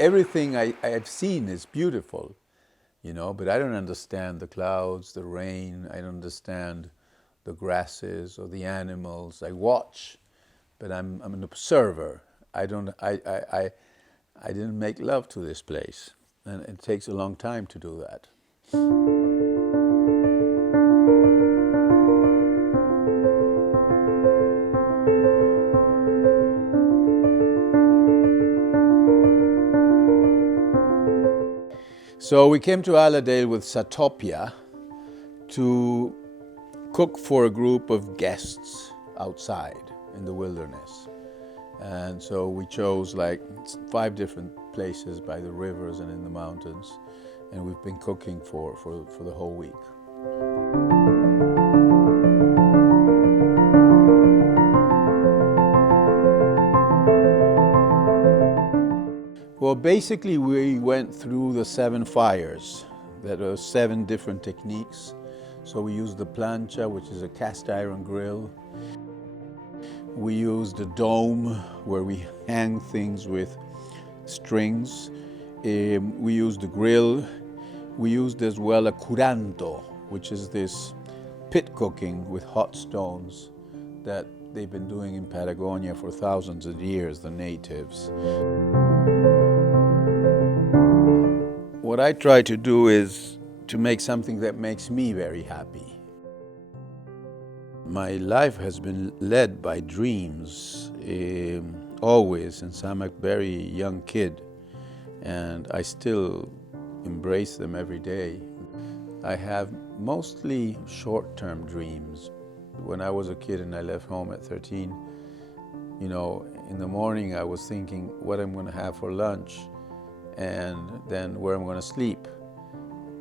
everything I've seen is beautiful, you know, but I don't understand the clouds, the rain. I don't understand the grasses or the animals. I watch, but I'm an observer. I didn't make love to this place, and it takes a long time to do that. So we came to Alladale with Satopia to cook for a group of guests outside in the wilderness. And so we chose like 5 different places by the rivers and in the mountains, and we've been cooking for the whole week. Well, basically we went through the 7 fires. There are 7 different techniques. So we used the plancha, which is a cast iron grill. We used a dome where we hang things with strings. We used the grill. We used as well a curanto, which is this pit cooking with hot stones that they've been doing in Patagonia for thousands of years, the natives. What I try to do is to make something that makes me very happy. My life has been led by dreams, always, since I'm a very young kid, and I still embrace them every day. I have mostly short-term dreams. When I was a kid and I left home at 13, you know, in the morning I was thinking what I'm going to have for lunch, and then where I'm going to sleep.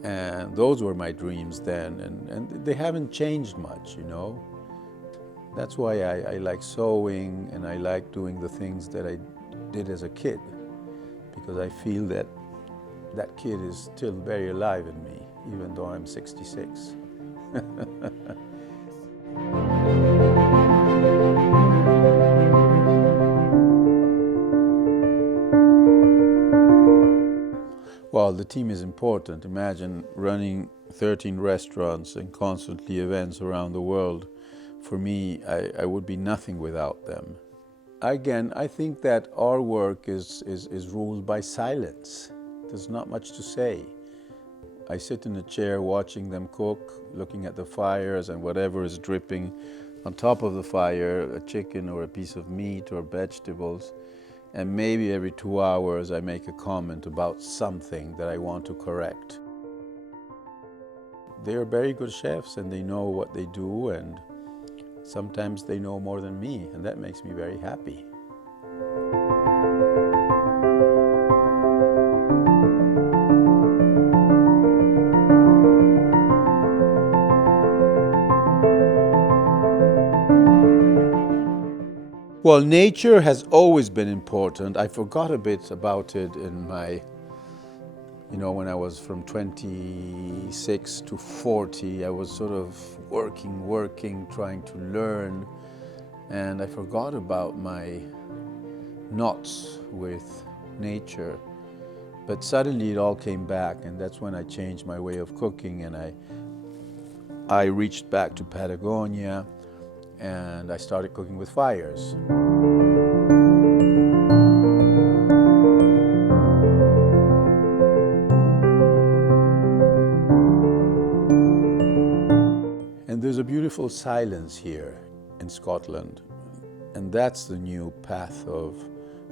And those were my dreams then, and they haven't changed much, you know. That's why I like sewing, and I like doing the things that I did as a kid, because I feel that that kid is still very alive in me, even though I'm 66. Well, the team is important. Imagine running 13 restaurants and constantly events around the world. For me, I would be nothing without them. Again, I think that our work is ruled by silence. There's not much to say. I sit in a chair watching them cook, looking at the fires and whatever is dripping on top of the fire, a chicken or a piece of meat or vegetables. And maybe every 2 hours I make a comment about something that I want to correct. They are very good chefs and they know what they do, and sometimes they know more than me, and that makes me very happy. Well, nature has always been important. I forgot a bit about it in my, when I was from 26 to 40, I was sort of working, trying to learn, and I forgot about my knots with nature. But suddenly it all came back, and that's when I changed my way of cooking, and I reached back to Patagonia, and I started cooking with fires. And there's a beautiful silence here in Scotland, and that's the new path of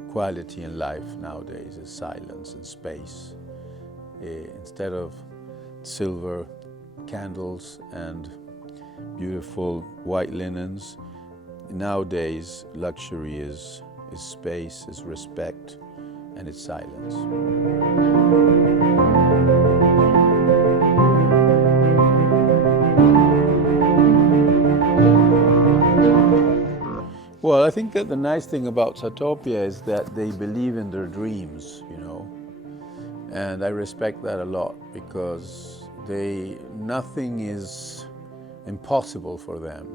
quality in life nowadays, is silence and space. Instead of silver candles and beautiful white linens, nowadays luxury is space, is respect, and it's silence. Well, I think that the nice thing about Satopia is that they believe in their dreams, and I respect that a lot, because nothing is impossible for them.